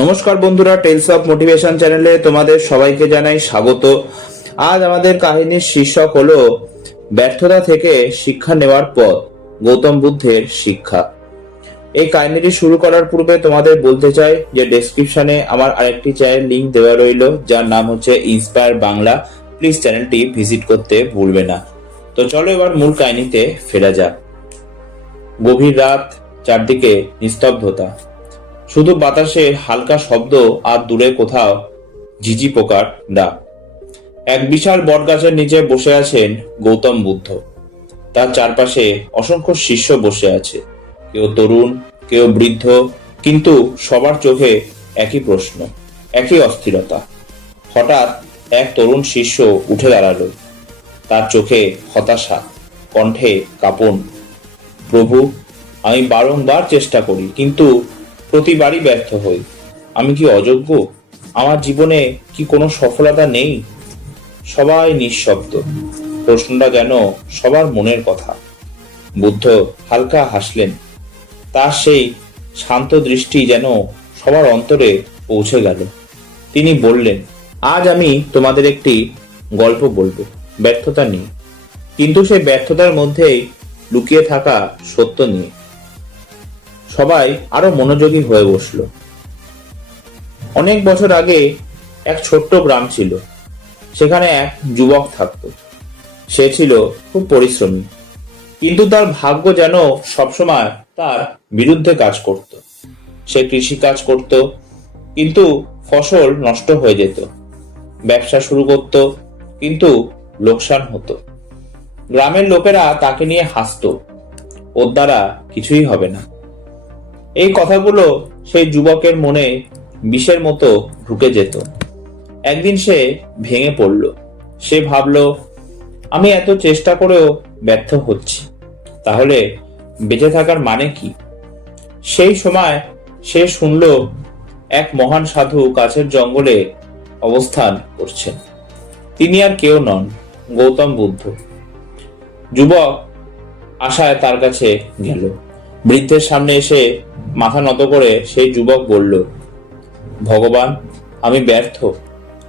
নমস্কার বন্ধুরা, tales of motivation চ্যানেলে তোমাদের সবাইকে জানাই স্বাগত। আজ আমাদের কাহিনীর শীর্ষক হলো ব্যর্থতা থেকে শিক্ষা নেওয়ার পথ, গৌতম বুদ্ধের শিক্ষা। এই কাহিনীটি শুরু করার পূর্বে তোমাদের বলতে চাই যে ডেসক্রিপশনে আমার আরেকটি চ্যানেল লিংক দেওয়া রইল, যার নাম হচ্ছে ইন্সপায়ার বাংলা। প্লিজ চ্যানেলটি ভিজিট করতে ভুলবে না। তো চলো এবার মূল কাহিনীতে ফেরা যাক। গভীর রাত, চারদিকে নিস্তব্ধতা, শুধু বাতাসে হালকা শব্দ আর দূরে কোথাও ঝিঝি পোকার ডাক। এক বিশাল বটগাছের নিচে বসে আছেন গৌতম বুদ্ধ। তার চারপাশে অসংখ্য শিষ্য বসে আছে, কেউ তরুণ, কেউ বৃদ্ধ, কিন্তু সবার চোখে একই প্রশ্ন, একই অস্থিরতা। হঠাৎ এক তরুণ শিষ্য উঠে দাঁড়ালো। তার চোখে হতাশা, কণ্ঠে কাঁপন। প্রভু, আমি বারংবার চেষ্টা করি, কিন্তু প্রতিবারই ব্যর্থ হই। আমি কি অযোগ্য? আমার জীবনে কি কোনো সফলতা নেই? সবাই নিঃশব্দ। প্রশ্নটা যেন সবার মনের কথা। বুদ্ধ হালকা হাসলেন। তার সেই শান্ত দৃষ্টি যেন সবার অন্তরে পৌঁছে গেল। তিনি বললেন, আজ আমি তোমাদের একটি গল্প বলবো ব্যর্থতা নিয়ে, কিন্তু সেই ব্যর্থতার মধ্যেই লুকিয়ে থাকা সত্য নিয়ে। সবাই আরো মনোযোগী হয়ে বসলো। অনেক বছর আগে এক ছোট্ট গ্রাম ছিল। সেখানে এক যুবক থাকত। সে ছিল খুব পরিশ্রমী, কিন্তু তার ভাগ্য যেন সবসময় তার বিরুদ্ধে কাজ করত। সে কৃষি কাজ করত, কিন্তু ফসল নষ্ট হয়ে যেত। ব্যবসা শুরু করত, কিন্তু লোকসান হতো। গ্রামের লোকেরা তাকে নিয়ে হাসতো, ওর দ্বারা কিছুই হবে না। এই কথাগুলো সেই যুবকের মনে বিষের মতো ঢুকে যেত। একদিন সে ভেঙে পড়ল। সে ভাবল, আমি এত চেষ্টা করেও ব্যর্থ হচ্ছি, তাহলে বেঁচে থাকার মানে কি? সেই সময় সে শুনল এক মহান সাধু কাছের জঙ্গলে অবস্থান করছেন। তিনি আর কেউ নন, গৌতম বুদ্ধ। যুবক আশায় তার কাছে গেল। বৃদ্ধের সামনে এসে মাথা নত করে সেই যুবক বলল, ভগবান, আমি ব্যর্থ।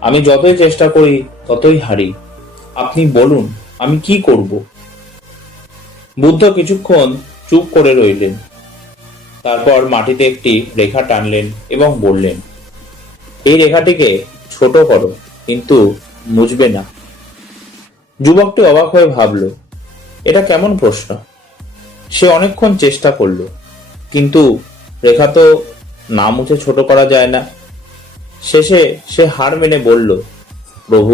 আমি যতই চেষ্টা করি ততই হারি। আপনি বলুন, আমি কি করব? বুদ্ধ কিছুক্ষণ চুপ করে রইলেন। তারপর মাটিতে একটি রেখা টানলেন এবং বললেন, এই রেখাটিকে ছোট করো, কিন্তু মুছবে না। যুবকটি অবাক হয়ে ভাবল, এটা কেমন প্রশ্ন? সে অনেকক্ষণ চেষ্টা করলো, কিন্তু রেখা তো না মুছে ছোট করা যায় না। শেষে সে হার মেনে বলল, প্রভু,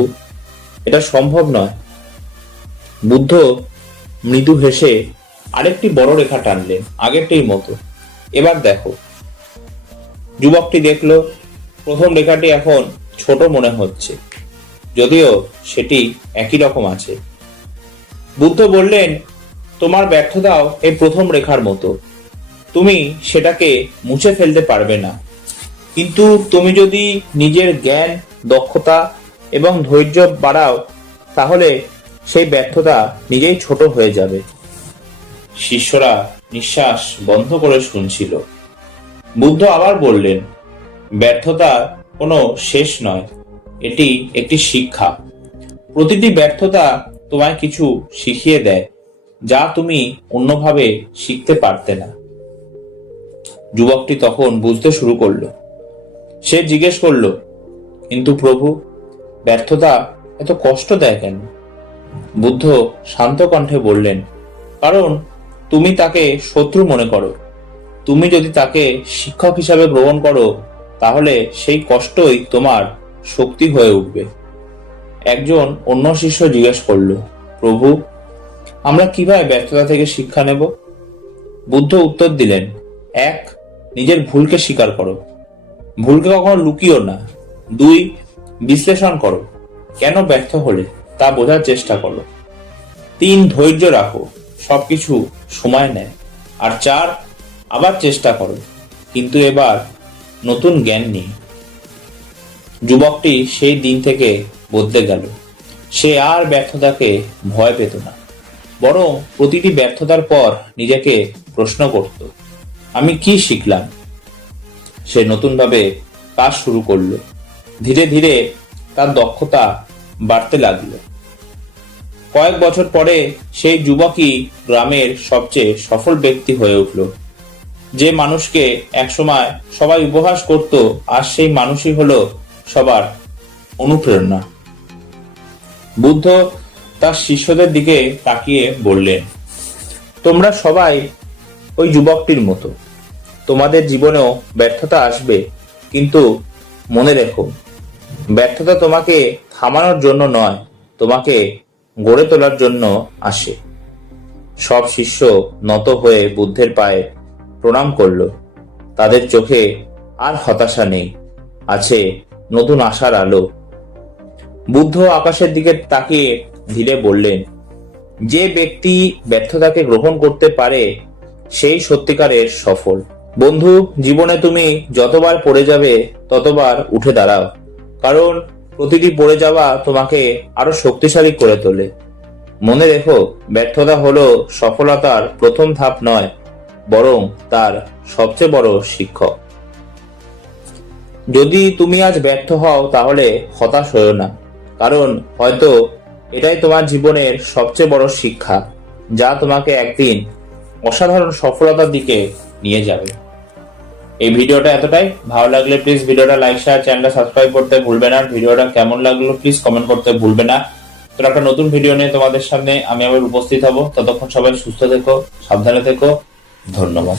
এটা সম্ভব নয়। বুদ্ধ মৃদু হেসে আরেকটি বড় রেখা টানলেন, আগেরটির মতো। এবার দেখো। যুবকটি দেখল প্রথম রেখাটি এখন ছোট মনে হচ্ছে, যদিও সেটি একই রকম আছে। বুদ্ধ বললেন, তোমার ব্যর্থতাও এই প্রথম রেখার মতো। তুমি সেটাকে মুছে ফেলতে পারবে না, কিন্তু তুমি যদি নিজের জ্ঞান, দক্ষতা এবং ধৈর্য বাড়াও, তাহলে সেই ব্যর্থতা নিজেই ছোট হয়ে যাবে। শিষ্যরা নিঃশ্বাস বন্ধ করে শুনছিল। বুদ্ধ আবার বললেন, ব্যর্থতা কোনো শেষ নয়, এটি একটি শিক্ষা। প্রতিটি ব্যর্থতা তোমায় কিছু শিখিয়ে দেয়, যা তুমি অন্যভাবে শিখতে পারতে না। যুবকটি তখন বুঝতে শুরু করলো। সে জিজ্ঞেস করলো, কিন্তু প্রভু, ব্যর্থতা এত কষ্ট দেয় কেন? বুদ্ধ শান্ত কণ্ঠে বললেন, কারণ তুমি তাকে শত্রু মনে করো। তুমি যদি তাকে শিক্ষক হিসাবে গ্রহণ করো, তাহলে সেই কষ্টই তোমার শক্তি হয়ে উঠবে। একজন অন্য শিষ্য জিজ্ঞেস করলো, প্রভু, আমরা কিভাবে ব্যর্থতা থেকে শিক্ষা নেব? বুদ্ধ উত্তর দিলেন, এক, নিজের ভুলকে স্বীকার করো। ভুলকে কখনো লুকিও না। দুই, বিশ্লেষণ করো, কেন ব্যর্থ হলে তা বোঝার চেষ্টা করো। তিন, ধৈর্য রাখো, সবকিছু সময় নেয়। আর চার, আবার চেষ্টা করো, কিন্তু এবার নতুন জ্ঞান নিয়ে। যুবকটি সেই দিন থেকে বদলে গেল। সে আর ব্যর্থতাকে ভয় পেত না, বরং প্রতিটি ব্যর্থতার পর নিজেকে প্রশ্ন করত, আমি কি শিখলাম? সে নতুনভাবে কাজ শুরু করলো। ধীরে ধীরে তার দক্ষতা বাড়তে লাগলো। কয়েক বছর পরে সেই যুবকই গ্রামের সবচেয়ে সফল ব্যক্তি হয়ে উঠল। যে মানুষকে একসময় সবাই উপহাস করত, আজ সেই মানুষই হলো সবার অনুপ্রেরণা। বুদ্ধ তার শিষ্যদের দিকে তাকিয়ে বললেন, তোমরা সবাই ওই যুবকটির মতো। তোমাদের জীবনেও ব্যর্থতা আসবে, কিন্তু মনে রেখো, ব্যর্থতা তোমাকে থামানোর জন্য নয়, তোমাকে গড়ে তোলার জন্য আসে। সব শিষ্য নত হয়ে বুদ্ধের পায়ে প্রণাম করল। তাদের চোখে আর হতাশা নেই, আছে নতুন আশার আলো। বুদ্ধ আকাশের দিকে তাকিয়ে ধীরে বললেন, যে ব্যক্তি ব্যর্থতাকে গ্রহণ করতে পারে সেই সত্যিকারের সফল। বন্ধু, জীবনে তুমি যতবার পড়ে যাবে ততবার উঠে দাঁড়াও, কারণ প্রতিটি পড়ে যাওয়া তোমাকে আরো শক্তিশালী করে তোলে। মনে রেখো, ব্যর্থতা হলো সফলতার প্রথম ধাপ নয়, বরং তার সবচেয়ে বড় শিক্ষক। যদি তুমি আজ ব্যর্থ হও তাহলে হতাশ হও না, কারণ হয়তো এটাই তোমার জীবনের সবচেয়ে বড় শিক্ষা, যা তোমাকে একদিন অসাধারণ সফলতার দিকে নিয়ে যাবে। এই ভিডিওটা এতটাই। ভালো লাগলে প্লিজ ভিডিওটা লাইক, শেয়ার, চ্যানেলটা সাবস্ক্রাইব করতে ভুলবে না। ভিডিওটা কেমন লাগলো প্লিজ কমেন্ট করতে ভুলবে না। তো একটা নতুন ভিডিও নিয়ে তোমাদের সামনে আমি আবার উপস্থিত হব। ততক্ষণ সবাই সুস্থ থেকো, সাবধানে থেকো। ধন্যবাদ।